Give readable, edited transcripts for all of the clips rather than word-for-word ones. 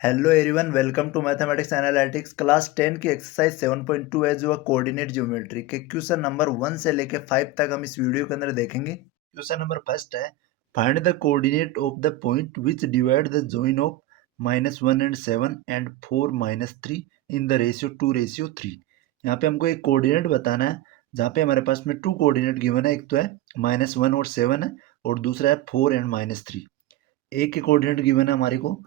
Hello everyone, welcome to mathematics analytics class 10 की exercise 7.2 है जो कोऑर्डिनेट ज्योमेट्री के क्वेश्चन नंबर 1 से लेके 5 तक हम इस वीडियो के अंदर देखेंगे। क्वेश्चन नंबर फर्स्ट है, find the coordinate of the point which divide the join of -1 and 7 and 4 -3 in the ratio 2:3। यहाँ पे हमको एक कोऑर्डिनेट बताना है जहाँ पे हमारे पास में टू कोऑर्डिनेट गिवन है। एक तो है -1 और 7 है और दूसरा है 4 एंड -3। एक के कोऑर्डिनेट गिवन है हमारे को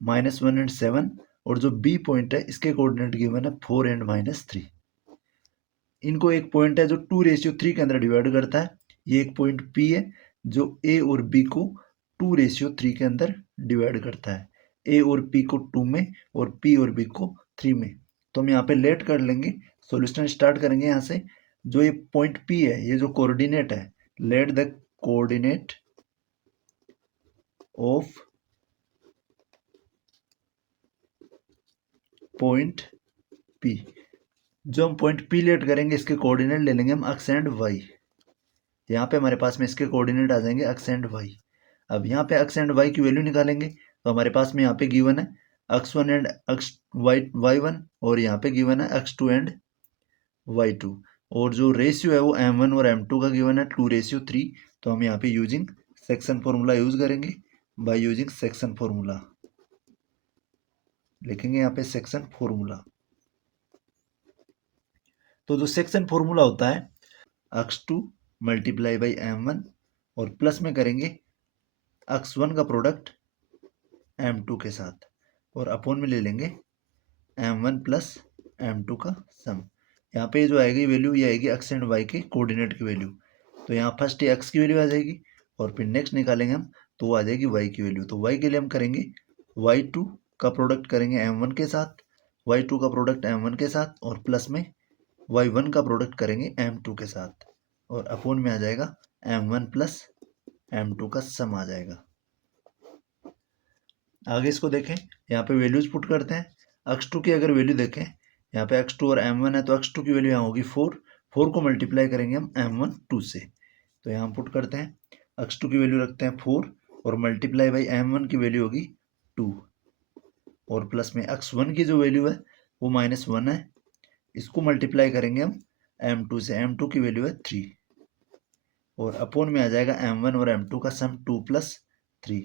-1 एंड 7 और जो बी पॉइंट है इसके कोऑर्डिनेट गिवन है 4 एंड -3। इनको एक पॉइंट है जो 2:3 के अंदर डिवाइड करता है। ये एक पॉइंट पी है जो ए और बी को 2:3 के अंदर डिवाइड करता है। ए और पी को 2 में और पी और बी को 3 में। तो हम यहाँ पे लेट कर लेंगे, सॉल्यूशन स्टार्ट करेंगे यहाँ से। जो ये पॉइंट पी है, ये जो कोऑर्डिनेट है, let the coordinate of point P. जो हम पॉइंट पी लेट करेंगे इसके कोऑर्डिनेट ले लेंगे हम एक्स एंड वाई। यहाँ पे हमारे पास में इसके कोऑर्डिनेट आ जाएंगे एक्स एंड वाई। अब यहाँ पे एक्स एंड वाई की वैल्यू निकालेंगे तो हमारे पास में यहाँ पे गिवन है x1 एंड एक्स y1 और यहाँ पे गिवन है x2 एंड y2 और जो रेशियो है वो m1 और m2 का गिवन है 2:3। तो हम यहाँ पे यूजिंग सेक्शन फॉर्मूला यूज करेंगे। बाय यूजिंग सेक्शन फॉर्मूला लिखेंगे यहाँ पे सेक्शन फॉर्मूला। तो जो सेक्शन फॉर्मूला होता है x2 मल्टीप्लाई बाई m1 और प्लस में करेंगे x1 का प्रोडक्ट m2 के साथ और अपॉन में ले लेंगे m1 प्लस m2 का सम। यहाँ पे जो आएगी वैल्यू ये आएगी x एंड y के कोऑर्डिनेट की वैल्यू। तो यहाँ फर्स्ट ये x की वैल्यू आ जाएगी और फिर नेक्स्ट निकालेंगे हम तो वो आ जाएगी y की वैल्यू। तो y के लिए हम करेंगे y2 का प्रोडक्ट करेंगे m1 के साथ, y2 का प्रोडक्ट m1 के साथ और प्लस में y1 का प्रोडक्ट करेंगे m2 के साथ और अपॉन में आ जाएगा m1 प्लस m2 का सम आ जाएगा। आगे इसको देखें, यहाँ पे वैल्यूज पुट करते हैं। x2 की अगर वैल्यू देखें, यहाँ पे x2 और m1 है तो x2 की वैल्यू यहाँ होगी 4। 4 को मल्टीप्लाई करेंगे हम m1 2 से। तो यहाँ पुट करते हैं, x2 की वैल्यू रखते हैं 4 और मल्टीप्लाई बाई m1 की वैल्यू होगी 2 और प्लस में x1 की जो वैल्यू है वो -1 है, इसको मल्टीप्लाई करेंगे हम m2 से। m2 की वैल्यू है 3 और अपॉन में आ जाएगा m1 और m2 का सम 2 + 3।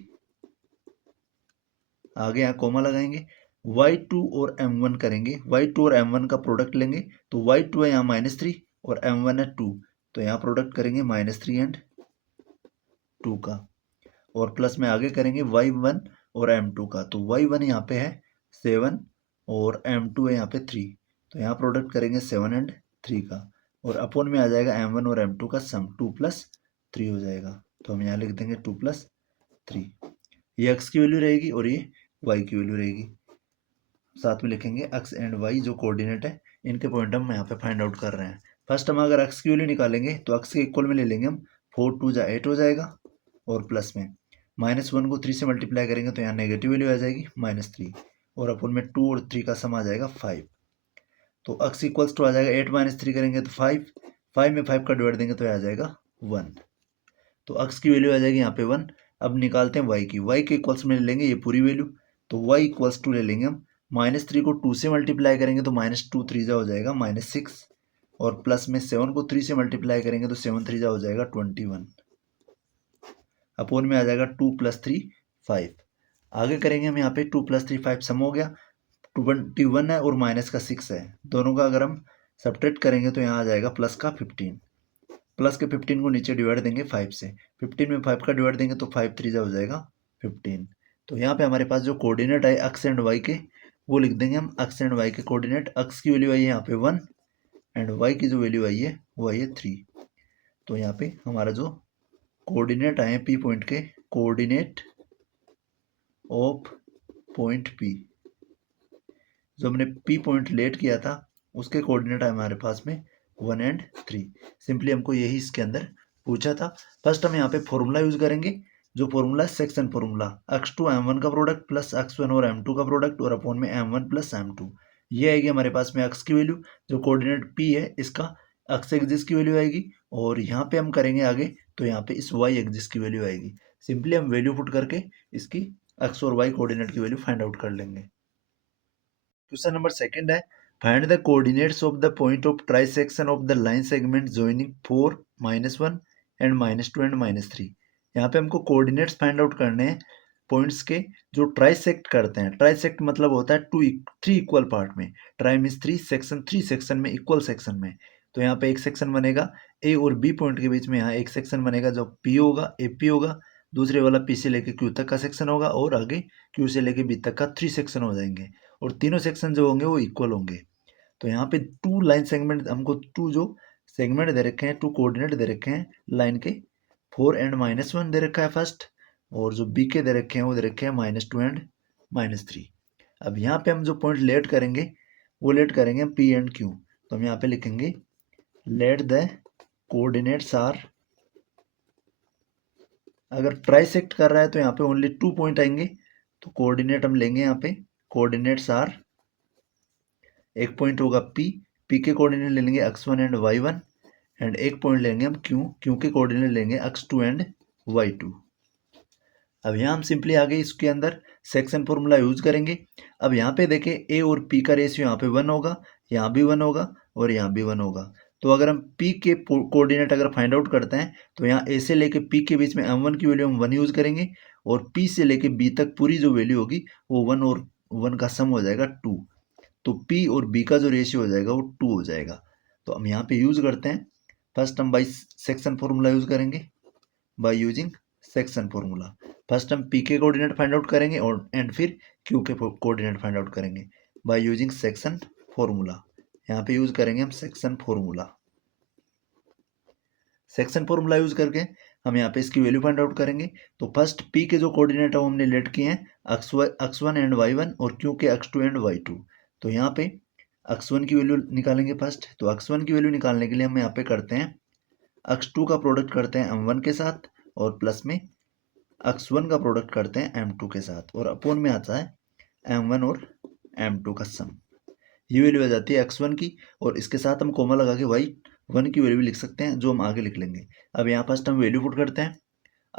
आगे यहाँ कोमा लगाएंगे, y2 और m1 करेंगे। y2 और m1 का प्रोडक्ट लेंगे तो y2 है यहाँ -3 और m1 है 2। तो यहाँ प्रोडक्ट करेंगे -3 एंड 2 का और प्लस में आगे करेंगे y1 और m2 का। तो y1 यहाँ पे है 7 और m2 है यहाँ पे 3। तो यहाँ प्रोडक्ट करेंगे 7 एंड 3 का और अपॉन में आ जाएगा m1 और m2 का सम 2 + 3 हो जाएगा। तो हम यहाँ लिख देंगे 2 + 3। ये x की वैल्यू रहेगी और ये y की वैल्यू रहेगी। साथ में लिखेंगे x एंड y जो कोऑर्डिनेट है, इनके पॉइंट हम यहाँ पे फाइंड आउट कर रहे हैं। फर्स्ट हम अगर x की वैल्यू निकालेंगे तो x के इक्वल में ले लेंगे हम 4 2 जा 8 हो जाएगा और प्लस में -1 को 3 से मल्टीप्लाई करेंगे तो यहाँ नेगेटिव वैल्यू आ जाएगी -3 और अपन में 2 और 3 का सम आ जाएगा 5। तो x इक्वल्स टू आ जाएगा 8 - 3 करेंगे तो 5, 5 में 5 का डिवाइड देंगे तो आ जाएगा 1। तो x की वैल्यू आ जाएगी यहाँ पे 1। अब निकालते हैं y की। y के इक्वल्स में ले लेंगे ये पूरी वैल्यू। तो y इक्वल्स टू ले लेंगे हम -3 को 2 से मल्टीप्लाई करेंगे तो -2 3 जा हो जाएगा -6 और प्लस में 7 को 3 से मल्टीप्लाई करेंगे तो 7 3 जा हो जाएगा 21। अपोन में आ जाएगा 2 + 3 5। आगे करेंगे हम यहाँ पे 2 + 3 5 सम हो गया। 21 है और माइनस का 6 है, दोनों का अगर हम सब्ट्रैक्ट करेंगे तो यहाँ आ जाएगा प्लस का 15। प्लस के 15 को नीचे डिवाइड देंगे 5 से। 15 में 5 का डिवाइड देंगे तो 5 3 जा हो जाएगा 15। तो यहाँ पे हमारे पास जो कोऑर्डिनेट है एक्स एंड वाई के वो लिख देंगे हम। एक्स एंड वाई के कोऑर्डिनेट, एक्स की वैल्यू आई है यहाँ पे 1 एंड वाई की जो वैल्यू आई है वो आई है 3। तो यहाँ पे हमारा जो कोऑर्डिनेट आए पी पॉइंट के, कोऑर्डिनेट ऑफ पॉइंट पी, जो हमने पी पॉइंट लेट किया था उसके कोऑर्डिनेट है हमारे पास में 1 एंड 3। सिंपली हमको यही इसके अंदर पूछा था। फर्स्ट हम यहाँ पे फॉर्मूला यूज करेंगे, जो फॉर्मूला है सेक्शन फॉर्मूला, x2 m1 का प्रोडक्ट प्लस x1 और m2 का प्रोडक्ट और अपॉन में m1 + m2। ये आएगी हमारे पास में x की वैल्यू, जो कोऑर्डिनेट p है इसका x एक्सिस की वैल्यू आएगी और यहाँ पे हम करेंगे आगे तो यहाँ पे इस y एक्सिस की वैल्यू आएगी। सिंपली हम वैल्यू पुट करके इसकी एक्स और वाई कोऑर्डिनेट की वैल्यू फाइंड आउट कर लेंगे। क्वेश्चन नंबर सेकंड है, find the coordinates of the point of trisection of the line segment joining 4, -1 and -2 and -3। यहाँ पे हमको कोऑर्डिनेट्स फाइंड आउट करने हैं पॉइंट्स के जो ट्राइसेक्ट करते हैं। ट्राइसेक्ट मतलब होता है थ्री इक्वल पार्ट में। ट्राई मीन्स थ्री सेक्शन में, इक्वल सेक्शन में। तो यहाँ पे एक सेक्शन बनेगा ए और बी पॉइंट के बीच में, यहाँ एक सेक्शन बनेगा जो पी होगा, ए पी होगा, दूसरे वाला पी से लेके क्यू तक का सेक्शन होगा, और आगे क्यू से लेके बी तक का 3 सेक्शन हो जाएंगे, और तीनों सेक्शन जो होंगे वो इक्वल होंगे। तो यहाँ पे टू लाइन सेगमेंट, हमको टू जो सेगमेंट दे रखे हैं, टू कोऑर्डिनेट दे रखे हैं लाइन के, 4 एंड -1 दे रखा है फर्स्ट, और जो बी के दे रखे हैं वो दे रखे हैं -2 एंड -3। अब यहाँ पे हम जो पॉइंट लेट करेंगे वो लेट करेंगे पी एंड क्यू। तो हम यहाँ पे लिखेंगे लेट द कोऑर्डिनेट्स आर, अगर ट्राइसेक्ट कर रहा है तो यहाँ पे ओनली 2 पॉइंट आएंगे, तो कोऑर्डिनेट हम लेंगे यहाँ पे, कोऑर्डिनेट्स आर, एक पॉइंट होगा पी के कोऑर्डिनेट ले लेंगे x1 एंड y1, एंड एक पॉइंट लेंगे हम क्यू के कोऑर्डिनेट लेंगे x2 एंड y2। अब यहाँ हम सिंपली आगे इसके अंदर सेक्शन फॉर्मूला यूज करेंगे। अब यहाँ पे देखें ए और पी का रेशियो यहाँ पे 1 होगा, यहाँ भी 1 होगा, और यहाँ भी 1 होगा। तो अगर हम पी के कोऑर्डिनेट अगर फाइंड आउट करते हैं तो यहाँ ए से लेके पी के बीच में m1 की वैल्यू हम 1 यूज करेंगे, और पी से लेके बी तक पूरी जो वैल्यू होगी वो 1 और 1 का सम हो जाएगा 2। तो P और B का जो रेशियो हो जाएगा वो 2 हो जाएगा। तो हम यहाँ पे यूज करते हैं, फर्स्ट हम बाई सेक्शन फॉर्मूला यूज करेंगे, by using section formula. First हम P के कोऑर्डिनेट फाइंड आउट करेंगे और एंड फिर Q के कोऑर्डिनेट फाइंड आउट करेंगे बाय यूजिंग सेक्शन फॉर्मूला। यहाँ पे यूज करेंगे हम section formula. Section formula use करके हम यहाँ पे इसकी वैल्यू फाइंड आउट करेंगे। तो फर्स्ट P के जो कोऑर्डिनेट है वो हमने लेट किए हैं x1 एंड y1, और Q के x2 एंड y2। तो यहाँ पे x1 की वैल्यू निकालेंगे फर्स्ट। तो x1 की वैल्यू निकालने के लिए हम यहाँ पे करते हैं x2 का प्रोडक्ट करते हैं m1 के साथ, और प्लस में x1 का प्रोडक्ट करते हैं m2 के साथ, और अपोन में आता है m1 और m2 का सम। ये वैल्यू आ जाती है x1 की, और इसके साथ हम कोमा लगा के y1 की वैल्यू भी लिख सकते हैं, जो हम आगे लिख लेंगे। अब यहाँ फर्स्ट हम वैल्यू पुट करते हैं।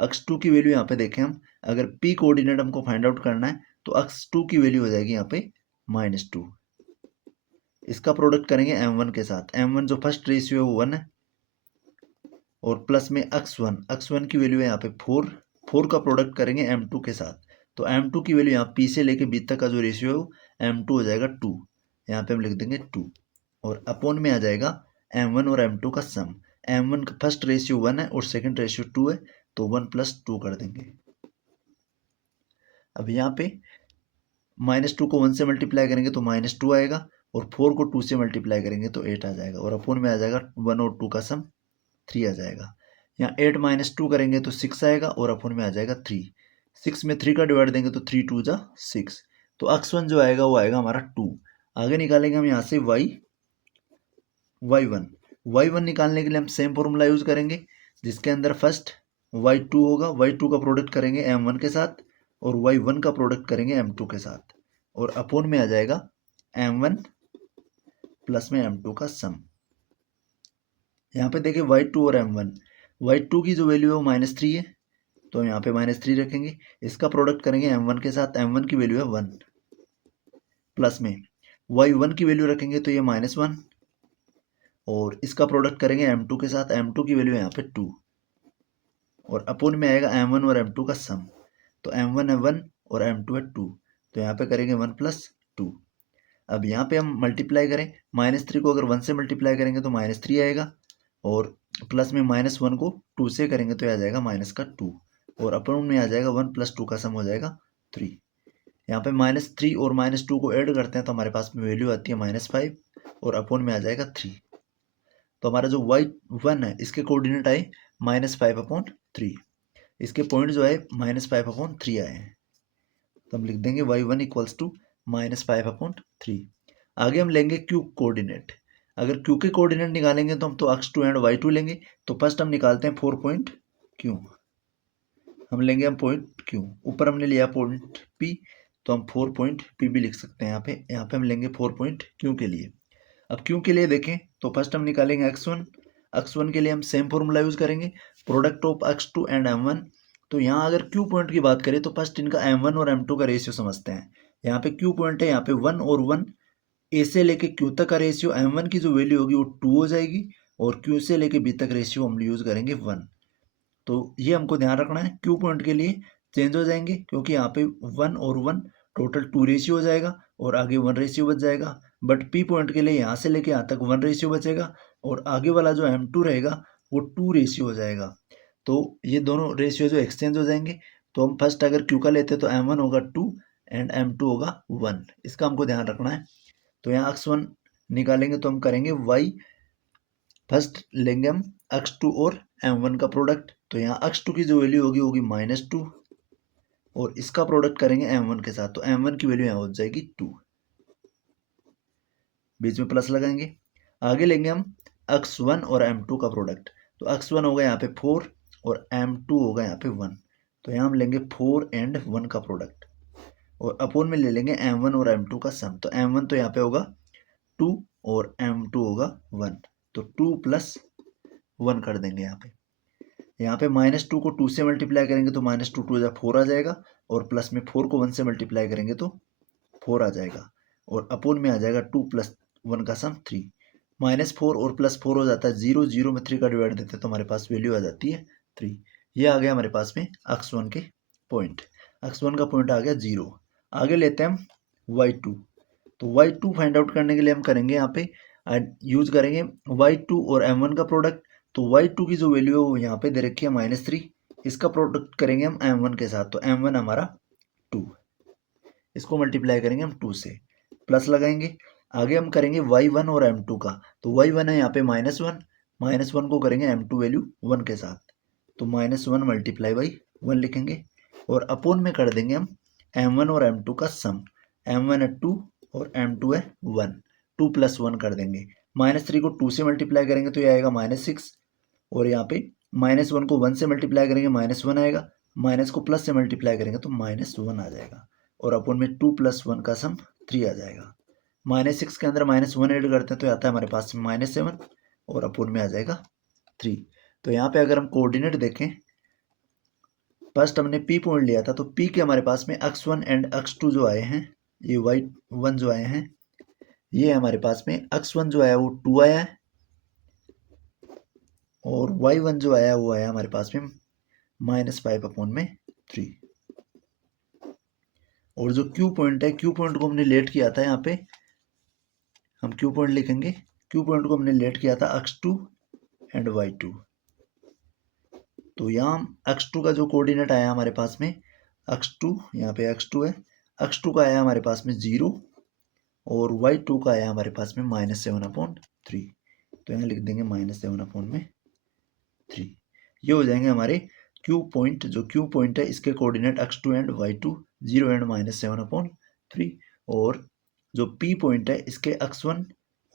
x2 की वैल्यू यहाँ पे देखें हम, अगर p कोऑर्डिनेट हमको फाइंड आउट करना है तो x2 की वैल्यू हो जाएगी यहाँ पे -2। इसका प्रोडक्ट करेंगे m1 के साथ, m1 जो फर्स्ट रेशियो है वो 1 है, और प्लस में x1 की वैल्यू है यहाँ पे 4 का प्रोडक्ट करेंगे m2 के साथ। तो m2 की वैल्यू यहाँ p से लेके b तक का जो रेशियो है वो m2 हो जाएगा 2, यहाँ पे हम लिख देंगे 2, और अपोन में आ जाएगा m1 और m2 का सम। m1 का फर्स्ट रेशियो 1 है और सेकंड रेशियो 2 है, तो 1 + 2 कर देंगे। अब यहाँ पे -2 को 1 से मल्टीप्लाई करेंगे तो -2 आएगा, और 4 को 2 से मल्टीप्लाई करेंगे तो 8 आ जाएगा, और अपोन में आ जाएगा 1 और 2 का सम 3 आ जाएगा। यहाँ 8 - 2 करेंगे तो 6 आएगा, और अपोन में आ जाएगा 3। 6 में 3 का डिवाइड देंगे तो 3 2 जा 6। तो x1 जो आएगा वो आएगा हमारा 2। आगे निकालेंगे हम यहाँ से y1 निकालने के लिए हम सेम फॉर्मूला यूज करेंगे, जिसके अंदर फर्स्ट y2 होगा, y2 का प्रोडक्ट करेंगे m1 के साथ, और y1 का प्रोडक्ट करेंगे m2 के साथ, और अपोन में आ जाएगा m1 प्लस में m2 का सम। यहाँ पे देखिए y2 और m1, y2 की जो वैल्यू है वो -3 है, तो यहाँ पे -3 रखेंगे। इसका प्रोडक्ट करेंगे m1 के साथ, m1 की वैल्यू है 1, प्लस में y1 की वैल्यू रखेंगे तो ये -1, और इसका प्रोडक्ट करेंगे m2 के साथ, m2 की वैल्यू है यहाँ पे 2, और अपोन में आएगा m1 और m2 का सम। तो m1 है 1 और m2 है 2, तो यहाँ पे करेंगे 1 + 2। अब यहाँ पे हम मल्टीप्लाई करें, -3 को अगर 1 से मल्टीप्लाई करेंगे तो -3 आएगा, और प्लस में -1 को 2 से करेंगे तो आ जाएगा -2, और अपोन में आ जाएगा 1 + 2 का सम हो जाएगा 3। यहाँ पे -3 और -2 को ऐड करते हैं तो हमारे पास में वैल्यू आती है -5, और अपोन में आ जाएगा 3। तो हमारा जो y1 है इसके कोऑर्डिनेट आए -5/3, इसके पॉइंट जो है -5/3 आए हैं, तो हम लिख देंगे y1 = -5/3। आगे हम लेंगे q कोऑर्डिनेट। अगर q के कोऑर्डिनेट निकालेंगे तो हम तो x2 एंड y2 लेंगे। तो फर्स्ट हम निकालते हैं 4 पॉइंट q, हम लेंगे हम पॉइंट q, ऊपर हमने लिया पॉइंट p, तो हम 4 पॉइंट p भी लिख सकते हैं। यहाँ पे हम लेंगे 4 पॉइंट q के लिए। अब q के लिए देखें तो फर्स्ट हम निकालेंगे x1 के लिए हम सेम फॉर्मूला यूज करेंगे, product of x2 and m1। तो यहाँ अगर क्यू पॉइंट की बात करें तो फर्स्ट इनका M1 और M2 का रेशियो समझते हैं। यहाँ पे क्यू पॉइंट है, यहाँ पे 1 और 1, ए से लेके क्यू तक का रेशियो M1 की जो वैल्यू होगी वो 2 हो जाएगी और क्यू से लेके बी तक रेशियो हम यूज़ करेंगे 1। तो ये हमको ध्यान रखना है, क्यू पॉइंट के लिए चेंज हो जाएंगे क्योंकि यहाँ पे 1 और 1 टोटल 2 रेशियो हो जाएगा और आगे 1 रेशियो बच जाएगा। बट पी पॉइंट के लिए यहाँ से लेके यहाँ तक 1 रेशियो बचेगा और आगे वाला जो M2 रहेगा वो 2 रेशियो हो जाएगा। तो ये दोनों रेशियो जो एक्सचेंज हो जाएंगे। तो हम फर्स्ट अगर क्यू का लेते हैं तो M1 होगा 2 एंड M2 होगा 1, इसका हमको ध्यान रखना है। तो यहाँ x1 निकालेंगे तो हम करेंगे y, फर्स्ट लेंगे हम x2 और M1 का प्रोडक्ट। तो यहाँ x2 की जो वैल्यू होगी होगी -2 और इसका प्रोडक्ट करेंगे M1 के साथ, तो M1 की वैल्यू यहाँ हो जाएगी 2, बीच में प्लस लगाएंगे। आगे लेंगे हम x1 और M2 का प्रोडक्ट। तो x1 होगा यहाँ पे 4 और M2 होगा यहाँ पे 1। तो यहाँ हम लेंगे 4 एंड 1 का प्रोडक्ट और अपोन में ले लेंगे M1 और M2 का सम। तो M1 तो यहाँ पे होगा 2 और M2 होगा 1, तो 2 + 1 कर देंगे यहाँ पे। यहाँ पे -2 को 2 से मल्टीप्लाई करेंगे तो -2 2 4 आ जाएगा और प्लस में 4 को 1 से मल्टीप्लाई करेंगे तो 4 आ जाएगा और अपोन में आ जाएगा 2 + 1 का सम 3। -4 और +4 हो जाता है 0, 0 में 3 का डिवाइड देते हैं तो हमारे पास वैल्यू आ जाती है 3। ये आ गया हमारे पास में x1 के पॉइंट। x1 का पॉइंट आ गया 0। आगे लेते हैं हम y2। तो y2 फाइंड आउट करने के लिए हम करेंगे यहाँ पे यूज करेंगे y2 और M1 का प्रोडक्ट। तो y2 की जो वैल्यू है वो यहाँ पे दे रखी है -3, इसका प्रोडक्ट करेंगे हम M1 के साथ। तो M1 हमारा 2, इसको मल्टीप्लाई करेंगे हम 2 से, प्लस लगाएंगे। आगे हम करेंगे y1 और M2 का। तो y1 है यहाँ पे -1, -1 को करेंगे M2 वैल्यू 1 के साथ, तो -1 मल्टीप्लाई बाई 1 लिखेंगे और अपोन में कर देंगे हम M1 और M2 का सम। M1 है 2 और M2 है 1, 2 + 1 कर देंगे। -3 को 2 से मल्टीप्लाई करेंगे तो ये आएगा -6 और यहाँ पे -1 को 1 से मल्टीप्लाई करेंगे -1 आएगा, माइनस को प्लस से मल्टीप्लाई करेंगे तो -1 आ जाएगा और अपन में 2 + 1 का सम 3 आ जाएगा। -6 के अंदर -1 ऐड करते हैं तो आता है हमारे पास में -7 और अपन में आ जाएगा 3। तो यहाँ पे अगर हम कोऑर्डिनेट देखें, फर्स्ट हमने P पॉइंट लिया था तो P के हमारे पास में x1 एंड x2 जो आए हैं, ये y1 जो आए हैं, ये हमारे पास में x1 जो आया वो 2 आया है और y1 जो आया वो आया हमारे पास में -5/3। और जो Q पॉइंट है, Q पॉइंट को हमने लेट किया था, यहाँ पे हम Q पॉइंट लिखेंगे। Q पॉइंट को हमने लेट किया था x2 एंड y2। तो यहाँ x2 का जो कोऑर्डिनेट आया हमारे पास में x2, यहाँ पे x2 है, x2 का आया हमारे पास में 0 और y2 का आया हमारे पास में -7/3। तो यहाँ लिख देंगे -7/3। ये हो जाएंगे हमारे Q पॉइंट। जो Q पॉइंट है इसके coordinate x2 and y2 0 and -7/3 और जो P पॉइंट है इसके x1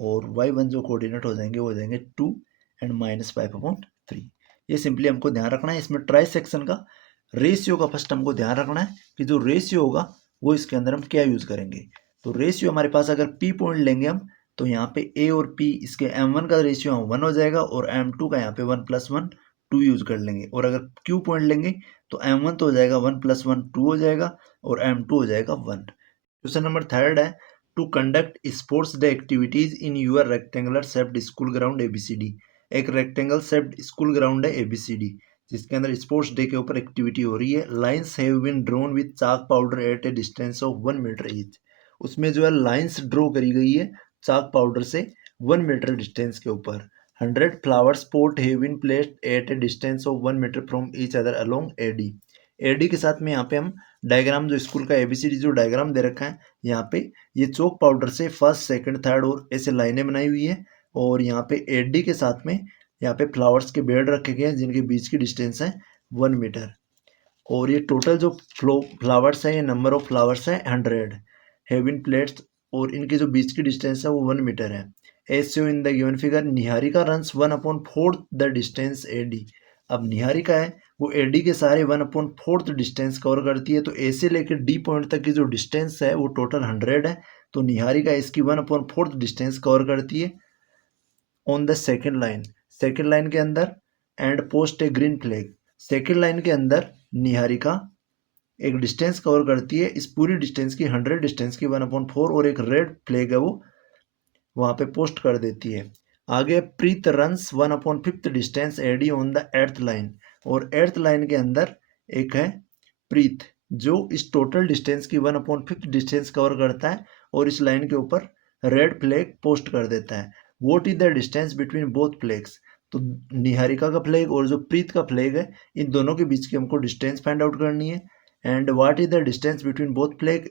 और y1 जो कोऑर्डिनेट हो जाएंगे वो हो जाएंगे 2 एंड -5/3। ये सिंपली हमको ध्यान रखना है। इसमें ट्राई सेक्शन का रेशियो का फर्स्ट हमको ध्यान रखना है कि जो रेशियो होगा वो इसके अंदर हम क्या यूज करेंगे। तो रेशियो हमारे पास अगर P पॉइंट लेंगे हम तो यहाँ पे A और P इसके M1 का रेशियो 1 हो जाएगा और M2 का यहाँ पे 1 + 1 2 यूज कर लेंगे। और अगर Q पॉइंट लेंगे तो M1 तो हो जाएगा 1 + 1 2 हो जाएगा और M2 हो जाएगा 1। क्वेश्चन नंबर 3 है, to conduct sports day activities in your rectangular shaped school ground ABCD। एक रेक्टेंगल शेप्ड स्कूल ग्राउंड है ABCD जिसके अंदर स्पोर्ट्स डे के ऊपर एक्टिविटी हो रही है। Lines have been drawn with chalk powder at a distance of 1 metre each. उसमें जो है लाइन्स ड्रॉ करी गई है चाक पाउडर से 1 मीटर डिस्टेंस के ऊपर। 100 flowers pot have been placed at a distance of 1 metre from each other along AD। AD के साथ में यहाँ पे हम डायग्राम जो स्कूल का ABCD जो डायग्राम दे रखा है, यहाँ पे ये चौक पाउडर से फर्स्ट सेकंड थर्ड और ऐसे लाइनें बनाई हुई है और यहाँ पे AD के साथ में यहाँ पे फ्लावर्स के बेड रखे गए हैं जिनके बीच की डिस्टेंस है 1 मीटर और ये टोटल जो फ्लावर्स है, ये नंबर ऑफ फ्लावर्स है 100 हैव बीन प्लेस्ड और इनके जो बीच की डिस्टेंस है वो 1 मीटर है। As shown in the given figure, Niharika runs 1/4 the distance AD। अब निहारिका है वो AD के सारे 1/4 डिस्टेंस कवर करती है। तो ए से लेकर D पॉइंट तक की जो डिस्टेंस है वो टोटल 100 है। तो निहारिका इसकी 1/4 डिस्टेंस कवर करती है ऑन द सेकेंड लाइन के अंदर and post A green flag. Second line के अंदर निहारिका एक डिस्टेंस कवर करती है, इस पूरी डिस्टेंस की 100 डिस्टेंस की 1/4 और एक रेड फ्लैग है वो वहाँ पे पोस्ट कर देती है। आगे Preet runs 1/5 distance AD on the earth line, और एर्थ लाइन के अंदर एक है प्रीत जो इस टोटल डिस्टेंस की 1/5 डिस्टेंस कवर करता है और इस लाइन के ऊपर रेड फ्लैग पोस्ट कर देता है। What is the distance between both flags, तो निहारिका का फ्लैग और जो प्रीत का फ्लैग है इन दोनों के बीच की हमको डिस्टेंस फाइंड आउट करनी है। And what is the distance between both flag,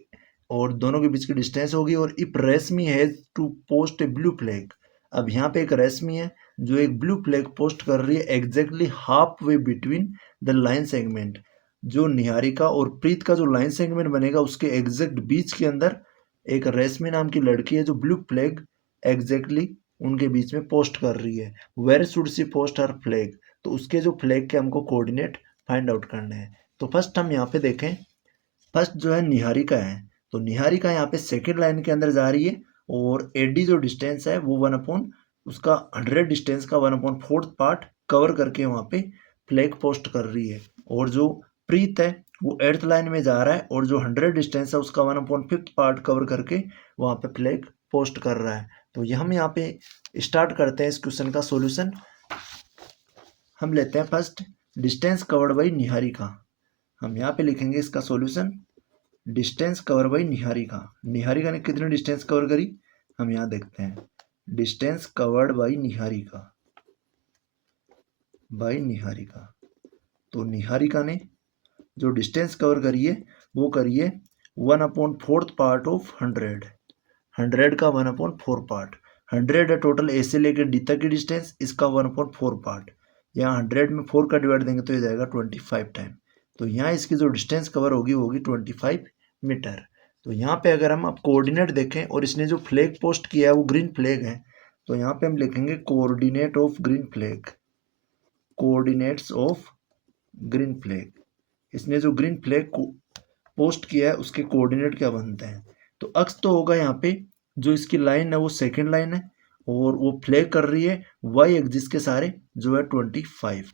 और दोनों के बीच की डिस्टेंस होगी। और if Reshmi has to post a blue flag, अब यहाँ पे एक रेशमी है जो एक ब्लू फ्लैग पोस्ट कर रही है exactly half way between the line segment, जो निहारिका और प्रीत का जो लाइन सेगमेंट बनेगा उसके एग्जैक्ट बीच के अंदर एक रेशमी नाम की लड़की है जो ब्लू फ्लैग एग्जैक्टली उनके बीच में पोस्ट कर रही है। Where should she post her flag, तो उसके जो फ्लैग के हमको कोऑर्डिनेट फाइंड आउट करने हैं। तो फर्स्ट हम यहाँ पे देखें, फर्स्ट जो है निहारिका है, तो निहारिका यहाँ पे सेकेंड लाइन के अंदर जा रही है और एडी जो डिस्टेंस है वो 1/, उसका 100 डिस्टेंस का 1/4 पार्ट कवर करके वहाँ पे फ्लैग पोस्ट कर रही है। और जो प्रीत है वो एर्थ लाइन में जा रहा है और जो 100 डिस्टेंस है उसका 1/5 पार्ट कवर करके वहाँ पे फ्लैग पोस्ट कर रहा है। तो ये हम यहाँ पे स्टार्ट करते हैं इस क्वेश्चन का सॉल्यूशन। हम लेते हैं first distance covered by Niharika, हम यहाँ पे लिखेंगे इसका solution. Distance cover by Niharika, Niharika ने कितनी डिस्टेंस कवर करी हम यहाँ देखते हैं। डिस्टेंस कवर्ड बाई निहारिका, तो निहारिका ने जो डिस्टेंस कवर करी है वो करी है 1/4 पार्ट ऑफ 100 का 1/4 पार्ट। 100 है टोटल ए से लेकर डी तक की डिस्टेंस, इसका 1/4 पार्ट। यहाँ 100 में 4 का डिवाइड देंगे तो ये जाएगा 25 टाइम। तो यहाँ इसकी जो डिस्टेंस कवर होगी वो होगी 25 मीटर। तो यहाँ पे अगर हम अब कोऑर्डिनेट देखें और इसने जो फ्लैग पोस्ट किया है वो ग्रीन फ्लैग है, तो यहाँ पे हम लिखेंगे coordinate of green flag, coordinates of green flag. इसने जो ग्रीन फ्लैग को पोस्ट किया है उसके कोऑर्डिनेट क्या बनते हैं, तो अक्स तो होगा यहाँ पे जो इसकी लाइन है वो सेकेंड लाइन है और वो फ्लैग कर रही है वाई एक्सिस के सारे जो है 25।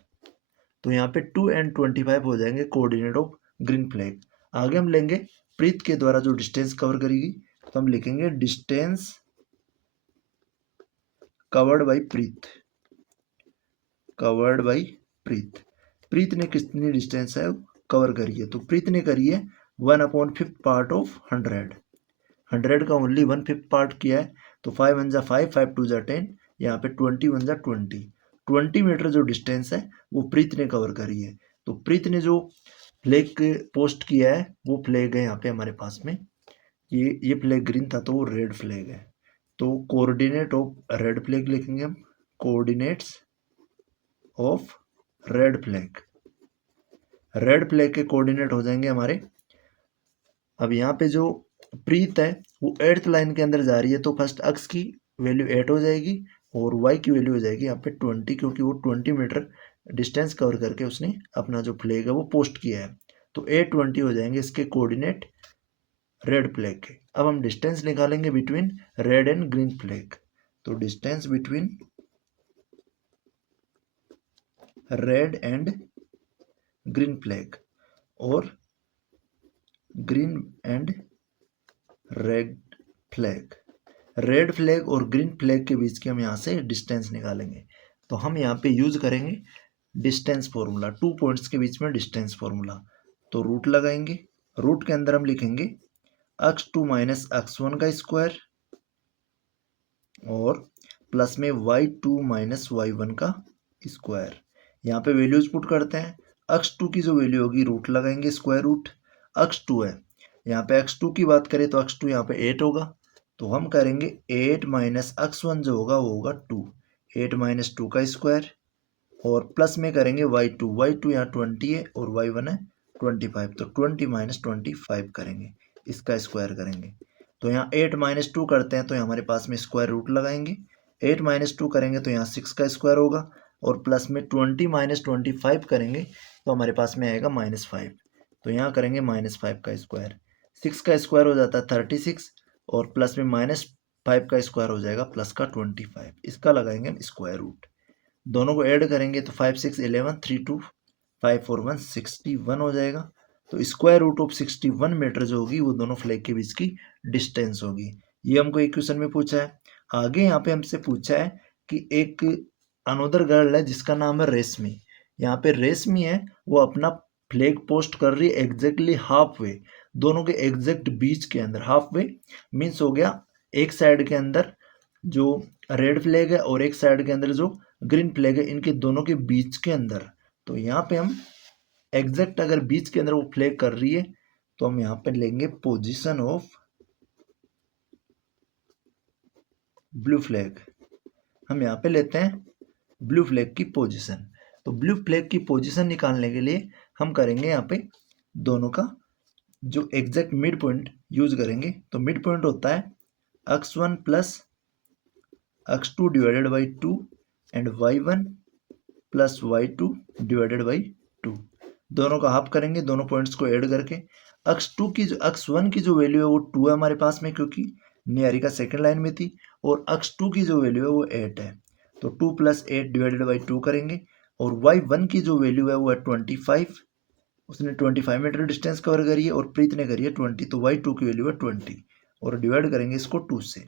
तो यहाँ पे 2 and 25 हो जाएंगे कोऑर्डिनेट ऑफ ग्रीन फ्लैग। आगे हम लेंगे प्रीत के द्वारा जो डिस्टेंस कवर करेगी, तो हम लिखेंगे distance covered by Preet, covered by Preet. Preet ने कितनी डिस्टेंस है कवर करी है, तो प्रीत ने करी है 1/5 पार्ट ऑफ 100 का ओनली 1/5 पार्ट किया है। तो 5 1 जा 5, 5 2 जा 10, यहाँ पे 20 1 जा 20 मीटर जो डिस्टेंस है वो प्रीत ने कवर करी है। तो प्रीत ने जो फ्लैग पोस्ट किया है वो फ्लैग है यहाँ पे हमारे पास में, ये फ्लैग ग्रीन था तो वो रेड फ्लैग है। तो कोऑर्डिनेट ऑफ रेड फ्लैग लिखेंगे हम, coordinates of red flag, red flag के कोऑर्डिनेट हो जाएंगे हमारे। अब यहाँ पे जो प्रीत है वो एर्थ लाइन के अंदर जा रही है, तो फर्स्ट अक्स की वैल्यू 8 हो जाएगी और वाई की वैल्यू हो जाएगी यहाँ पे 20, क्योंकि वो 20 मीटर डिस्टेंस कवर करके उसने अपना जो फ्लैग है वो पोस्ट किया है। तो 8 20 हो जाएंगे इसके कोऑर्डिनेट रेड फ्लैग के। अब हम डिस्टेंस निकालेंगे between red and green flag, तो distance between red and green flag और green and red flag, red flag और ग्रीन फ्लैग के बीच की हम यहाँ से डिस्टेंस निकालेंगे। तो हम यहाँ पे यूज करेंगे डिस्टेंस फॉर्मूला, 2 पॉइंट्स के बीच में डिस्टेंस फॉर्मूला। तो रूट लगाएंगे, रूट के अंदर हम लिखेंगे x2 माइनस x1 का स्क्वायर और प्लस में y2 माइनस y1 का स्क्वायर। यहाँ पे वैल्यूज पुट करते हैं, x2 की जो वैल्यू होगी रूट लगाएंगे, स्क्वायर रूट x2 है, यहाँ पे x2 की बात करें तो x2 यहाँ पे 8 होगा, तो हम करेंगे 8 माइनस x1 जो होगा वो होगा 2, 8 माइनस 2 का स्क्वायर और प्लस में करेंगे y2 यहाँ 20 है और y1 है 25, तो 20 माइनस 25 करेंगे, इसका स्क्वायर करेंगे। तो यहाँ 8 माइनस 2 करते हैं तो यहाँ हमारे पास में स्क्वायर रूट लगाएंगे, 8 माइनस 2 करेंगे तो यहाँ 6 का स्क्वायर होगा और प्लस में 20 माइनस 25 करेंगे तो हमारे पास में आएगा -5, तो यहाँ करेंगे -5 का स्क्वायर, 6 का स्क्वायर हो जाता है 36 और प्लस में -5 का स्क्वायर हो जाएगा प्लस का 25, इसका लगाएंगे हम स्क्वायर रूट। दोनों को ऐड करेंगे तो 5 6 11 3 2 5 और 1 61 हो जाएगा। तो स्क्वायर रूट ऑफ 61 मीटर जो होगी वो दोनों फ्लैग के बीच की डिस्टेंस होगी। ये हमको एक क्वेश्चन में पूछा है। आगे यहाँ पे हमसे पूछा है कि एक अनोदर गर्ल है जिसका नाम है रेशमी। यहाँ पे रेशमी है, वो अपना फ्लैग पोस्ट कर रही है एग्जैक्टली हाफ वे, दोनों के एग्जैक्ट बीच के अंदर। हाफ वे मीन्स हो गया एक साइड के अंदर जो रेड फ्लैग है और एक साइड के अंदर जो ग्रीन फ्लैग है, इनके दोनों के बीच के अंदर। तो यहाँ पे हम एग्जैक्ट अगर बीच के अंदर वो फ्लैग कर रही है तो हम यहाँ पे लेंगे पोजीशन ऑफ ब्लू फ्लैग। हम यहाँ पे लेते हैं ब्लू फ्लैग की पोजीशन। तो ब्लू फ्लैग की पोजीशन निकालने के लिए हम करेंगे यहाँ पे दोनों का जो एग्जैक्ट मिड पॉइंट यूज करेंगे। तो मिड पॉइंट होता है x1 plus x2 divided by 2 and y1 plus y2 divided by 2। दोनों का हाफ करेंगे, दोनों पॉइंट्स को ऐड करके। x2 की जो x1 की जो वैल्यू है वो 2 है हमारे पास में, क्योंकि निहारिका सेकंड लाइन में थी, और x2 की जो वैल्यू है वो 8 है। तो 2 प्लस 8 डिवाइडेड बाई 2 करेंगे। और y1 की जो वैल्यू है वो है 25, उसने 25 मीटर डिस्टेंस कवर करी है और प्रीत ने करी है 20, तो y2 की वैल्यू है 20 और डिवाइड करेंगे इसको 2 से।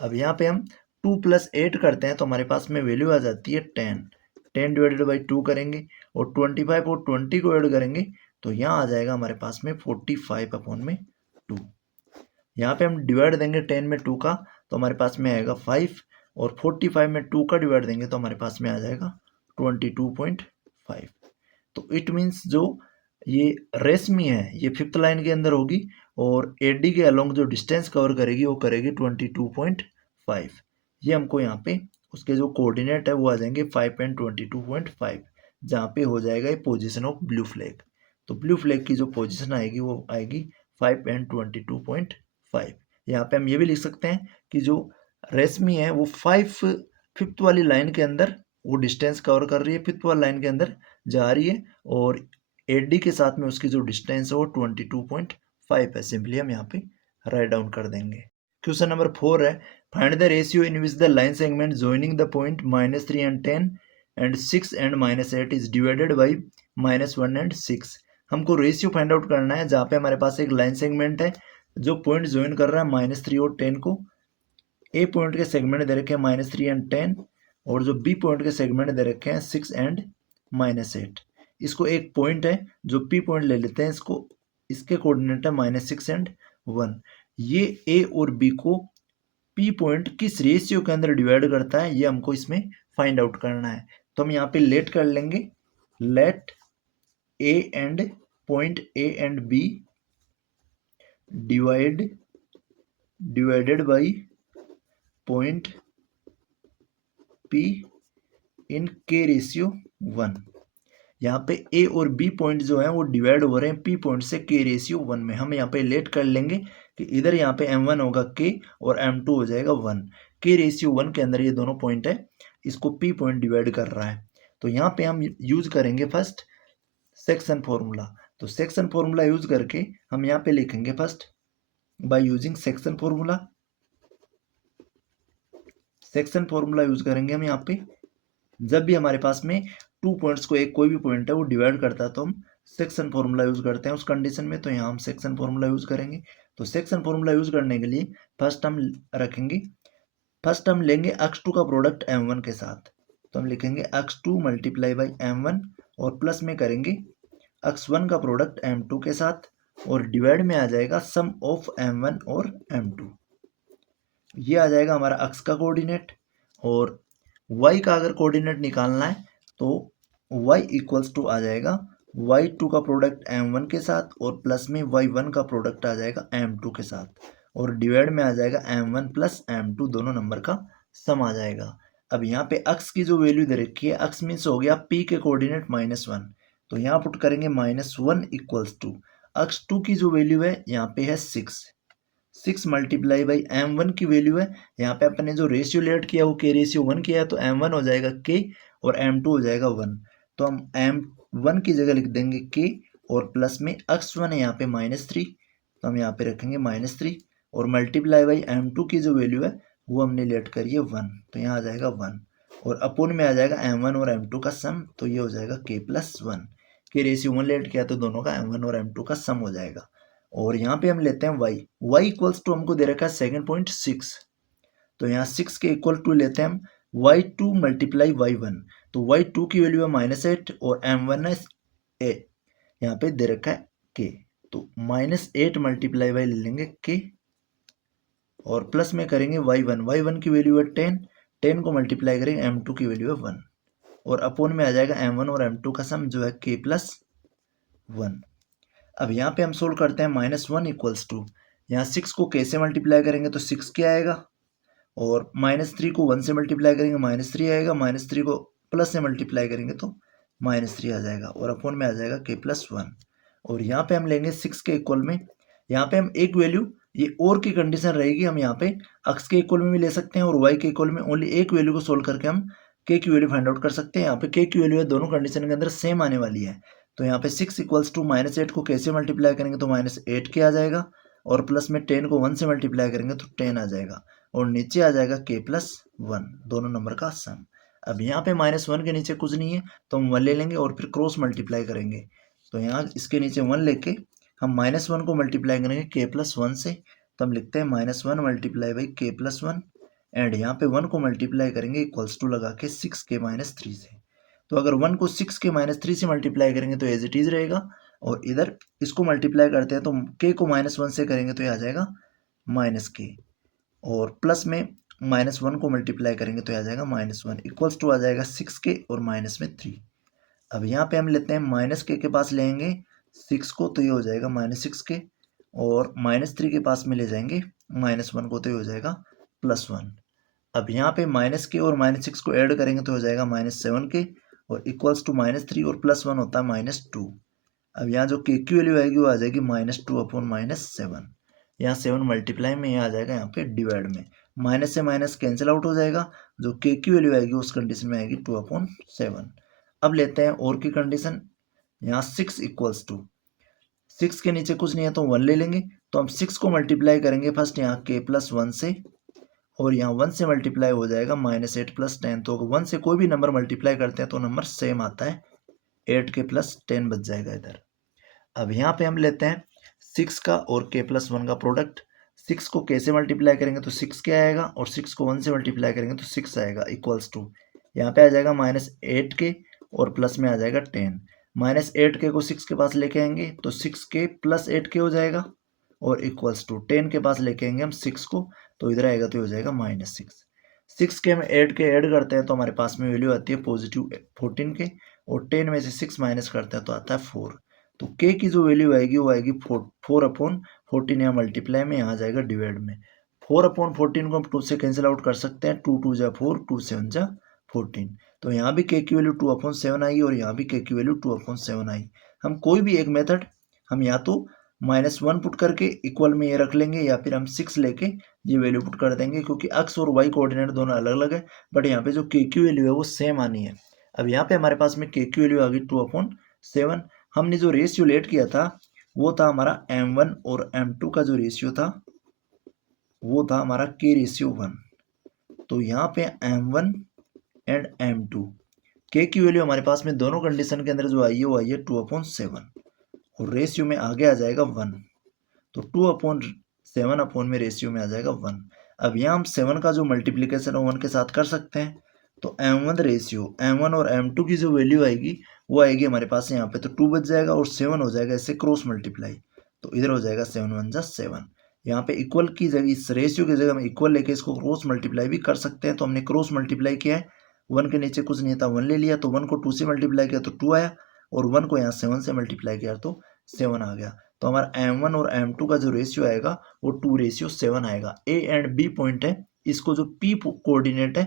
अब यहाँ पे हम 2 प्लस 8 करते हैं तो हमारे पास में वैल्यू आ जाती है 10 डिवाइडेड बाई 2 करेंगे और 25 और 20 को ऐड करेंगे तो यहाँ आ जाएगा हमारे पास में 45 अपॉन में 2। यहाँ पे हम डिवाइड देंगे 10 में 2 का तो हमारे पास में आएगा 5 और 45 में 2 का डिवाइड देंगे तो हमारे पास में आ जाएगा 22.5। तो इट मीन्स जो ये रेशमी है ये 5th लाइन के अंदर होगी और एडी के अलोंग जो डिस्टेंस कवर करेगी वो करेगी 22.5। ये हमको यहाँ पे उसके जो कोऑर्डिनेट है वो आ जाएंगे 5 एंड 22.5, जहाँ पे हो जाएगा ये पोजीशन ऑफ ब्लू फ्लैग। तो ब्लू फ्लैग की जो पोजीशन आएगी वो आएगी 5 एंड 22.5। यहाँ पे हम ये भी लिख सकते हैं कि जो रेशमी है वो 5th वाली लाइन के अंदर वो डिस्टेंस कवर कर रही है, 5th वाली लाइन के अंदर जा रही है और एडी के साथ में उसकी जो डिस्टेंस है वो 22.5 है। सिंपली हम यहाँ पे राइट डाउन कर देंगे। क्वेश्चन नंबर 4 है, find the ratio in which the line segment joining the point -3 and 10 and 6 and -8 is divided by -1 and 6। हमको रेशियो फाइंड आउट करना है जहाँ पे हमारे पास एक लाइन सेगमेंट है जो पॉइंट ज्वाइन कर रहा है -3 और 10 को। ए पॉइंट के सेगमेंट दे रखे हैं -3 एंड 10 और जो बी पॉइंट के सेगमेंट दे रखे हैं 6 एंड -8। इसको एक पॉइंट है जो पी पॉइंट ले लेते हैं, इसको इसके कोऑर्डिनेट है -6 एंड 1। ये ए और बी को पी पॉइंट किस रेशियो के अंदर डिवाइड करता है ये हमको इसमें फाइंड आउट करना है। तो हम यहाँ पे लेट कर लेंगे, let A and point A and B divided by point P in K ratio 1। यहाँ पे ए और बी पॉइंट जो है वो डिवाइड हो रहे हैं पी पॉइंट से के रेशियो 1 में। हम यहाँ पे लेट कर लेंगे कि इधर यहाँ पे m1 होगा k और m2 हो जाएगा 1। के रेशियो 1 के अंदर ये दोनों पॉइंट है, इसको पी पॉइंट डिवाइड कर रहा है। तो यहाँ पे हम यूज करेंगे फर्स्ट सेक्शन फॉर्मूला। तो सेक्शन फॉर्मूला यूज करके हम यहाँ पे लिखेंगे first by using section formula. Section formula use करेंगे हम यहाँ पे जब भी हमारे पास में 2 पॉइंट्स को एक कोई भी पॉइंट है वो डिवाइड करता है तो हम सेक्शन फॉर्मूला यूज करते हैं उस कंडीशन में। तो यहाँ हम सेक्शन फॉर्मूला यूज करेंगे। तो सेक्शन फॉर्मूला यूज करने के लिए फर्स्ट हम लेंगे x2 का प्रोडक्ट m1 के साथ। तो हम लिखेंगे x2 मल्टीप्लाई बाई m1 और प्लस में करेंगे x1 का प्रोडक्ट m2 के साथ और डिवाइड में आ जाएगा सम ऑफ m1 और m2। ये आ जाएगा हमारा x का कोऑर्डिनेट। और y का अगर कोऑर्डिनेट निकालना है तो y इक्वल्स टू आ जाएगा y2 का प्रोडक्ट m1 के साथ और प्लस में y1 का प्रोडक्ट आ जाएगा m2 के साथ और डिवाइड में आ जाएगा m1 प्लस m2 दोनों नंबर का सम आ जाएगा। अब यहाँ पे x की जो वैल्यू दे रखी है x मीन्स हो गया p के कोऑर्डिनेट -1, तो यहाँ पुट करेंगे -1 इक्वल्स टू x2 की जो वैल्यू है यहाँ पे है 6 मल्टीप्लाई बाई m1 की वैल्यू है, यहाँ पे अपने जो रेशियो लेट किया वो के रेशियो 1 किया है तो m1 हो जाएगा k और m2 हो जाएगा 1। तो हम m1 की जगह लिख देंगे k और प्लस में x1 है यहाँ पे -3 तो हम यहाँ पे रखेंगे -3 और मल्टीप्लाई बाई m2 की जो वैल्यू है वो हमने लेट करी है 1 तो यहाँ आ जाएगा 1 और अपोन में आ जाएगा m1 और m2 का सम तो ये हो जाएगा k+1। के रेशियो 1 लेट किया तो दोनों का M1 और M2 का सम हो जाएगा। और यहाँ पे हम लेते हैं y इक्वल्स टू हमको दे रखा है 7.6, तो यहाँ 6 के इक्वल टू लेते हैं हम y2 मल्टीप्लाई y1, तो y2 की वैल्यू है -8 और M1 है a, यहाँ पे दे रखा है k, तो -8 मल्टीप्लाई बाई ले लेंगे k और प्लस में करेंगे y1 की वैल्यू है 10 को मल्टीप्लाई करेंगे M2 की वैल्यू है 1 और अपोन में आ जाएगा M1 और M2 का सम जो है k+1। अब यहाँ पे हम सोल्व करते हैं -1 इक्वल्स टू, यहाँ 6 को k से मल्टीप्लाई करेंगे तो 6 के आएगा और -3 को 1 से मल्टीप्लाई करेंगे -3 आएगा, -3 को प्लस से मल्टीप्लाई करेंगे तो -3 आ जाएगा और अपोन में आ जाएगा k+1। और यहाँ पे हम लेंगे 6 के इक्वल में, यहाँ पे हम एक वैल्यू, ये और की कंडीशन रहेगी, हम यहाँ पे x के इक्वल में भी ले सकते हैं और y के इक्वल में ओनली एक वैल्यू को सोल्व करके हम k की वैल्यू फाइंड आउट कर सकते हैं। यहाँ पे k की वैल्यू है दोनों कंडीशन के अंदर सेम आने वाली है, तो यहाँ पे 6 इक्वल्स टू -8 को k से मल्टीप्लाई करेंगे तो -8 के आ जाएगा और प्लस में 10 को 1 से मल्टीप्लाई करेंगे तो 10 आ जाएगा और नीचे आ जाएगा k+1, दोनों नंबर का सम। अब यहाँ पे -1 के नीचे कुछ नहीं है तो हम 1 ले लेंगे और फिर क्रॉस मल्टीप्लाई करेंगे, तो यहाँ इसके नीचे 1 लेके हम -1 को मल्टीप्लाई करेंगे k+1 से, तो हम लिखते हैं -1 मल्टीप्लाई बाई k+1 एंड यहाँ पे 1 को मल्टीप्लाई करेंगे इक्वल्स टू लगा के 6k-3 से। तो अगर 1 को 6k-3 से मल्टीप्लाई करेंगे तो एज इट इज रहेगा और इधर इसको मल्टीप्लाई करते हैं तो k को -1 से करेंगे तो ये आ जाएगा -k और प्लस में -1 को मल्टीप्लाई करेंगे तो आ जाएगा -1 इक्वल्स टू आ जाएगा 6k और माइनस में 3। अब यहाँ पे हम लेते हैं -k के पास लेंगे 6 को तो ये हो जाएगा -6k और -3 के पास में ले जाएंगे -1 को तो ये हो जाएगा +1। अब यहाँ पे -k और -6 को ऐड करेंगे तो हो जाएगा -7k और इक्वल्स टू -3 और +1 होता है -2। अब यहाँ जो k की वैल्यू आएगी वो आ जाएगी -2/-7, यहाँ 7 मल्टीप्लाई में ये आ जाएगा यहाँ पे डिवाइड में, माइनस से माइनस कैंसिल आउट हो जाएगा, जो k की वैल्यू आएगी उस कंडीशन में आएगी 2/7। अब लेते हैं और की कंडीशन, यहाँ 6 इक्वल्स टू 6 के नीचे कुछ नहीं है तो 1 ले लेंगे, तो हम 6 को मल्टीप्लाई करेंगे फर्स्ट यहाँ k+1 से और यहाँ 1 से मल्टीप्लाई हो जाएगा -8 + 10, तो 1 से कोई भी नंबर मल्टीप्लाई करते हैं तो नंबर सेम आता है, 8k + 10 बच जाएगा इधर। अब यहाँ पे हम लेते हैं 6 का और k+1 का प्रोडक्ट, 6 को k से मल्टीप्लाई करेंगे तो 6k आएगा और 6 को 1 से मल्टीप्लाई करेंगे तो 6 आएगा इक्वल्स टू, यहाँ पे आ जाएगा -8k और प्लस में आ जाएगा 10, -8k को 6 के पास लेके आएंगे तो 6k + 8k हो जाएगा और इक्वल्स टू 10 के पास लेके आएंगे हम 6 को तो इधर आएगा तो हो जाएगा -6। 6 के हम 8k ऐड करते हैं तो हमारे पास में वैल्यू आती है +14k और 10 में से 6 माइनस करते हैं तो आता है 4, तो k की जो वैल्यू आएगी वो आएगी 4/14, यहाँ मल्टीप्लाई में यहाँ आ जाएगा डिवाइड में, 4/14 को हम 2 से कैंसिल आउट कर सकते हैं, 2 2 जा 4, 2 7 जा 14, तो यहाँ भी k की वैल्यू 2/7 आई और यहाँ भी k की वैल्यू 2/7 आई। हम कोई भी एक मेथड हम या तो -1 पुट करके इक्वल में ये रख लेंगे या फिर हम 6 लेके ये वैल्यू पुट कर देंगे, क्योंकि x और y कोऑर्डिनेट दोनों अलग अलग है बट यहाँ पे जो k की वैल्यू है वो सेम आनी है। अब यहाँ पे हमारे पास में k की वैल्यू आ गई 2/7, हमने जो रेशियो लेट किया था वो था हमारा m1 और m2 का जो रेशियो था वो था हमारा k/1, तो यहाँ पे m1 एंड m2 k की वैल्यू हमारे पास में दोनों कंडीशन के अंदर जो आई है वो आई है 2/7 और रेशियो में आगे आ जाएगा 1, तो 2/7 अपॉन में रेशियो में आ जाएगा 1। अब यहाँ हम 7 का जो मल्टीप्लीकेशन है 1 के साथ कर सकते हैं, तो m1 रेशियो m1 और m2 की जो वैल्यू आएगी वो आएगी हमारे पास यहाँ पे, तो 2 बच जाएगा और 7 हो जाएगा इससे क्रॉस मल्टीप्लाई, तो इधर हो जाएगा 7 1 जा 7। यहाँ पे इक्वल की जगह इस रेशियो की जगह हम इक्वल लेके इसको क्रॉस मल्टीप्लाई भी कर सकते हैं, तो हमने क्रॉस मल्टीप्लाई किया है, 1 के नीचे कुछ नहीं था 1 ले लिया, तो 1 को 2 से मल्टीप्लाई किया तो 2 आया और 1 को यहाँ 7 से मल्टीप्लाई किया तो 7 आ गया, तो हमारा m1 और m2 का जो रेशियो आएगा वो 2/7 आएगा। a एंड b पॉइंट है, इसको जो p कोऑर्डिनेट है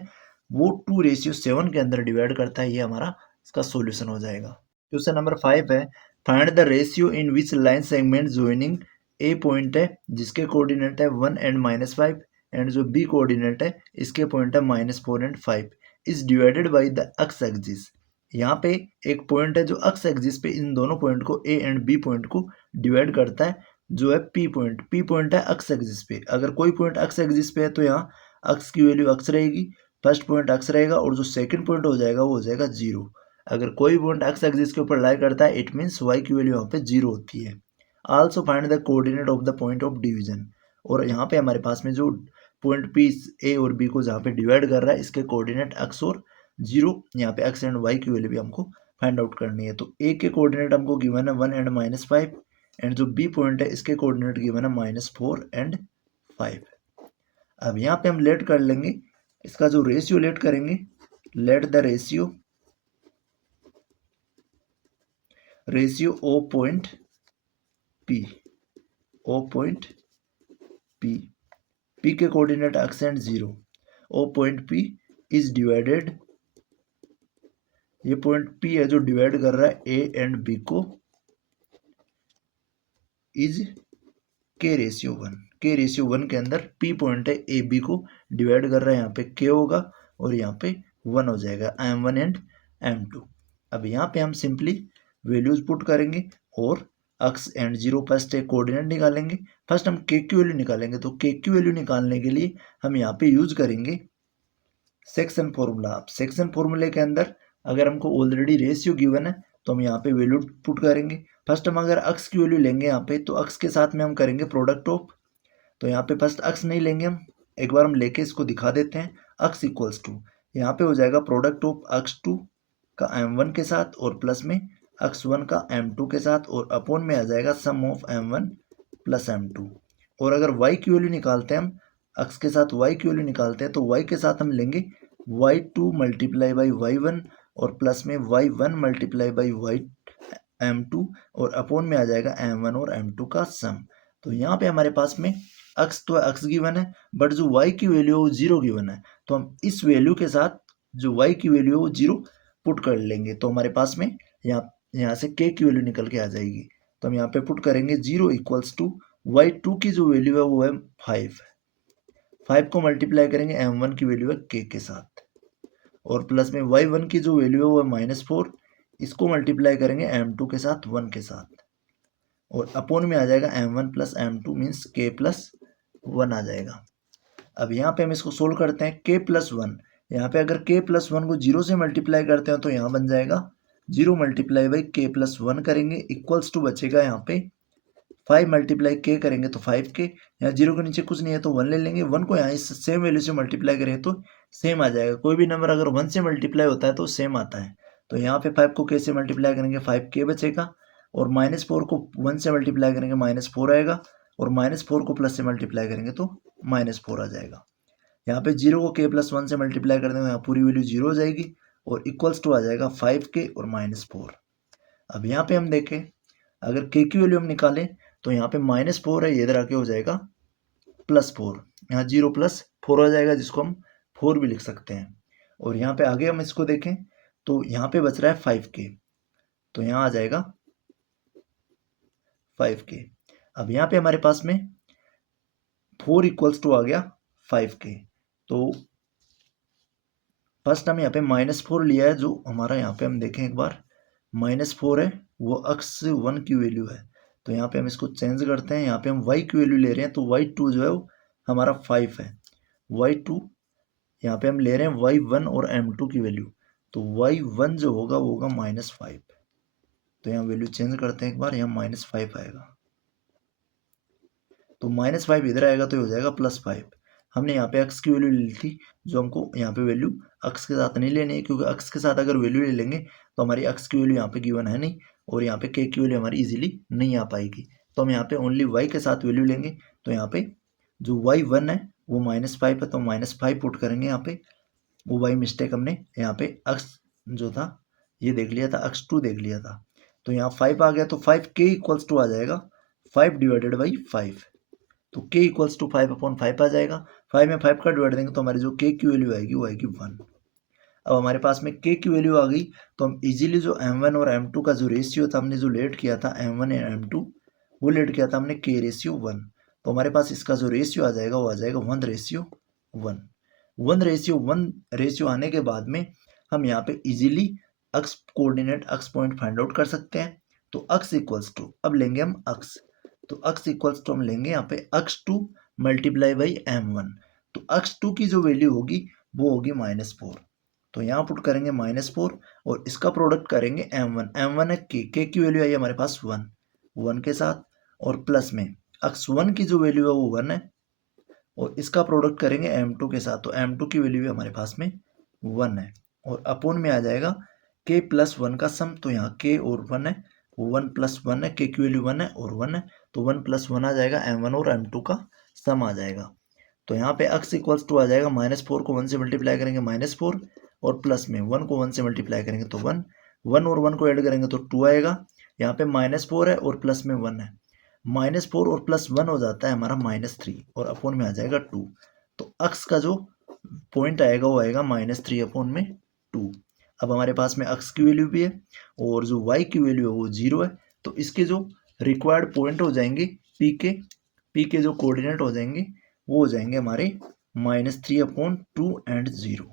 वो 2/7 के अंदर डिवाइड करता है, ये हमारा इसका सॉल्यूशन हो जाएगा। क्वेश्चन नंबर 5 है, find the ratio in which line segment joining a point है जिसके कोऑर्डिनेट है 1 एंड -5 एंड जो b कोऑर्डिनेट है इसके पॉइंट है -4 and 5 is divided by the x axis. यहाँ पे एक पॉइंट है जो एक्स एक्सिस पे इन दोनों पॉइंट को a एंड b पॉइंट को डिवाइड करता है, जो है p पॉइंट है एक्स एक्सिस पे। अगर कोई पॉइंट एक्स एक्सिस पे है तो यहाँ एक्स की वैल्यू एक्स रहेगी, फर्स्ट पॉइंट एक्स रहेगा और जो सेकंड पॉइंट हो जाएगा वो हो जाएगा 0। अगर कोई पॉइंट एक्स एक्सिस के ऊपर लाई करता है इट मीन्स वाई की वैल्यू यहाँ पे 0 होती है। Also find the coordinate of the point of division, और यहाँ पे हमारे पास में जो पॉइंट पी ए और बी को जहाँ पे डिवाइड कर रहा है इसके कोऑर्डिनेट एक्स और 0, यहाँ पे एक्स एंड वाई की वैल्यू भी हमको फाइंड आउट करनी है। तो ए के कोऑर्डिनेट हमको गिवन है 1 एंड -5, एंड जो बी पॉइंट है इसके कोऑर्डिनेट गिवन है -4 एंड 5। अब यहाँ पे हम लेट कर लेंगे, इसका जो रेशियो लेट करेंगे, let the ratio O point P P के coordinate x and 0, O point P is divided, ये पॉइंट पी है जो डिवाइड कर रहा है ए एंड बी को, इज के रेशियो 1 के अंदर पी पॉइंट है ए बी को डिवाइड कर रहा है, यहाँ पे के होगा और यहाँ पे 1 हो जाएगा, m1 एंड m2। अब यहाँ पे हम सिंपली वैल्यूज पुट करेंगे और एक्स एंड 0 फर्स्ट एक कोऑर्डिनेट निकालेंगे। फर्स्ट हम के की वैल्यू निकालेंगे, तो के की वैल्यू निकालने के लिए हम यहाँ पे यूज करेंगे सेक्शन फॉर्मूला। अब सेक्शन फॉर्मूले के अंदर अगर हमको ऑलरेडी रेशियो गिवन है तो हम यहाँ पे वैल्यू पुट करेंगे। फर्स्ट हम अगर एक्स की वैल्यू लेंगे यहाँ पे, तो एक्स के साथ में हम करेंगे प्रोडक्ट ऑफ, तो यहाँ पे फर्स्ट एक्स नहीं लेंगे हम, एक बार हम लेके इसको दिखा देते हैं। एक्स इक्वल्स टू यहाँ पे हो जाएगा प्रोडक्ट ऑफ x2 का m1 के साथ और प्लस में x1 का m2 के साथ, और अपॉन में आ जाएगा सम ऑफ m1 प्लस m2। और अगर y की वैल्यू निकालते हैं हम, x के साथ y की वैल्यू निकालते हैं, तो y के साथ हम लेंगे y2 मल्टीप्लाई बाई y1 और प्लस में y1 multiply by y m2, और अपॉन में आ जाएगा m1 और m2 का सम। तो यहाँ पे हमारे पास में x तो x गिवन है, बट जो y की वैल्यू है वो 0 गिवन है, तो हम इस वैल्यू के साथ जो y की वैल्यू है वो 0 पुट कर लेंगे, तो हमारे पास में यहाँ से k की वैल्यू निकल के आ जाएगी। तो हम यहाँ पे पुट करेंगे 0 इक्वल्स टू y2 की जो वैल्यू है वो है 5 को मल्टीप्लाई करेंगे m1 की वैल्यू है k के साथ, और प्लस में y1 की जो वैल्यू है वो है -4, इसको मल्टीप्लाई करेंगे m2 के साथ 1 के साथ, और अपॉन में आ जाएगा m1 plus m2 means k plus 1 आ जाएगा। अब यहाँ पे हम इसको सोल्व करते हैं, k प्लस 1, यहाँ पे अगर k प्लस 1 को 0 से मल्टीप्लाई करते हैं तो यहाँ बन जाएगा 0 मल्टीप्लाई बाई k प्लस 1 करेंगे इक्वल्स टू बचेगा यहाँ पे 5 मल्टीप्लाई k करेंगे तो 5k, यहाँ 0 के नीचे कुछ नहीं है तो 1 ले लेंगे, 1 को यहाँ इस सेम वैल्यू से मल्टीप्लाई करें तो सेम आ जाएगा। कोई भी नंबर अगर 1 से मल्टीप्लाई होता है तो सेम आता है, तो यहाँ पे 5 को k से मल्टीप्लाई करेंगे 5k बचेगा, और -4 को 1 से मल्टीप्लाई करेंगे -4 आएगा, और -4 को प्लस से मल्टीप्लाई करेंगे तो -4 आ जाएगा। यहाँ पे 0 को k प्लस 1 से मल्टीप्लाई कर देंगे, यहाँ पूरी वैल्यू 0 हो जाएगी, और इक्वल्स टू आ जाएगा 5k और -4। अब यहाँ पे हम देखें अगर k की वैल्यू हम निकालें तो यहाँ पे -4 है, इधर आके हो जाएगा +4, यहाँ 0 + 4 हो जाएगा, जिसको हम 4 भी लिख सकते हैं। और यहाँ पे आगे हम इसको देखें तो यहाँ पे बच रहा है 5k, तो यहाँ आ जाएगा 5k। अब यहाँ पे हमारे पास में 4 इक्वल्स टू आ गया 5k, तो फर्स्ट हम यहाँ पे -4 लिया है, जो हमारा यहाँ पे हम देखें एक बार -4 है वो x1 की वैल्यू है, तो यहाँ पे हम इसको चेंज करते हैं, यहाँ पे हम y की वैल्यू ले रहे हैं, तो y2 जो है वो हमारा 5 है, y2 यहाँ पे हम ले रहे हैं y1 और m2 की वैल्यू, तो y1 जो होगा वो होगा -5, तो यहाँ वैल्यू चेंज करते हैं एक बार, यहाँ -5 आएगा, तो -5 इधर आएगा तो हो जाएगा +5। हमने यहाँ पे x की वैल्यू ली थी, जो हमको यहाँ पे वैल्यू x के साथ नहीं लेनी है, क्योंकि x के साथ अगर वैल्यू ले लेंगे तो हमारी x की वैल्यू यहाँ पे गिवन है नहीं, और यहाँ पे k की वैल्यू हमारी इजीली नहीं आ पाएगी, तो हम यहाँ पे ओनली y के साथ वैल्यू लेंगे। तो यहाँ पे जो y1 है वो -5 है, तो -5 पुट करेंगे यहाँ पे, वो बाई मिस्टेक हमने यहाँ पे x जो था ये देख लिया था, x2 देख लिया था, तो यहाँ 5 आ गया, तो 5k इक्वल्स टू आ जाएगा 5 डिवाइडेड बाई 5, तो k इक्वल्स टू 5/5 आ जाएगा। 5 में 5 का डिवाइड देंगे तो हमारी जो k की वैल्यू आएगी वो आएगी 1। अब हमारे पास में k की वैल्यू आ गई, तो हम इजीली जो m1 और m2 का जो रेशियो था, हमने जो लेट किया था m1 और m2, वो लेट किया था हमने k/1, तो हमारे पास इसका जो रेशियो आ जाएगा वो आ जाएगा 1/1। 1/1 रेशियो आने के बाद में हम यहाँ पे easily x coordinate x point find out कर सकते हैं। तो x इक्वल्स टू, अब लेंगे हम x, तो x इक्वल्स टू हम लेंगे यहाँ पे x2 मल्टीप्लाई बाई m1, तो x2 की जो वैल्यू होगी वो होगी -4, तो यहाँ पुट करेंगे -4 और इसका प्रोडक्ट करेंगे m1। m1 है के की वैल्यू आई है हमारे पास 1 के साथ, और प्लस में x1 की जो वैल्यू है वो 1 है, और इसका प्रोडक्ट करेंगे m2 के साथ, तो m2 की वैल्यू है हमारे पास में 1 है, और अपोन में आ जाएगा k प्लस 1 का सम। तो यहाँ k और 1 है, 1 प्लस 1 है, k की वैल्यू 1 है और 1 है, तो 1 प्लस 1 आ जाएगा, m1 और m2 का सम आ जाएगा। तो यहाँ पे x इक्वल्स टू आ जाएगा -4 को 1 से मल्टीप्लाई करेंगे -4, और प्लस में 1 को 1 से मल्टीप्लाई करेंगे तो 1, 1 और 1 को ऐड करेंगे तो 2 आएगा। यहाँ पे -4 है और प्लस में 1 है, -4 और प्लस 1 हो जाता है हमारा -3, और अपोन में आ जाएगा 2। तो x का जो पॉइंट आएगा वो आएगा -3 अपोन में 2। अब हमारे पास में x की वैल्यू भी है और जो y की वैल्यू है वो 0 है, तो इसके जो रिक्वायर्ड पॉइंट हो जाएंगे p के जो कोऑर्डिनेट हो जाएंगे वो हो जाएंगे हमारे -3 अपॉन 2 एंड 0।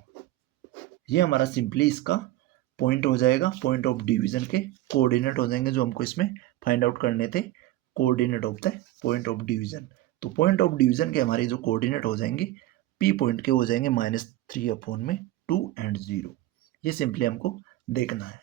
ये हमारा सिंपली इसका पॉइंट हो जाएगा, पॉइंट ऑफ डिवीजन के कोऑर्डिनेट हो जाएंगे जो हमको इसमें फाइंड आउट करने थे, coordinate of the point of division. तो पॉइंट ऑफ डिवीजन के हमारे जो कोऑर्डिनेट हो जाएंगे पी पॉइंट के हो जाएंगे -3 अपॉन में 2 एंड 0। ये सिंपली हमको देखना है।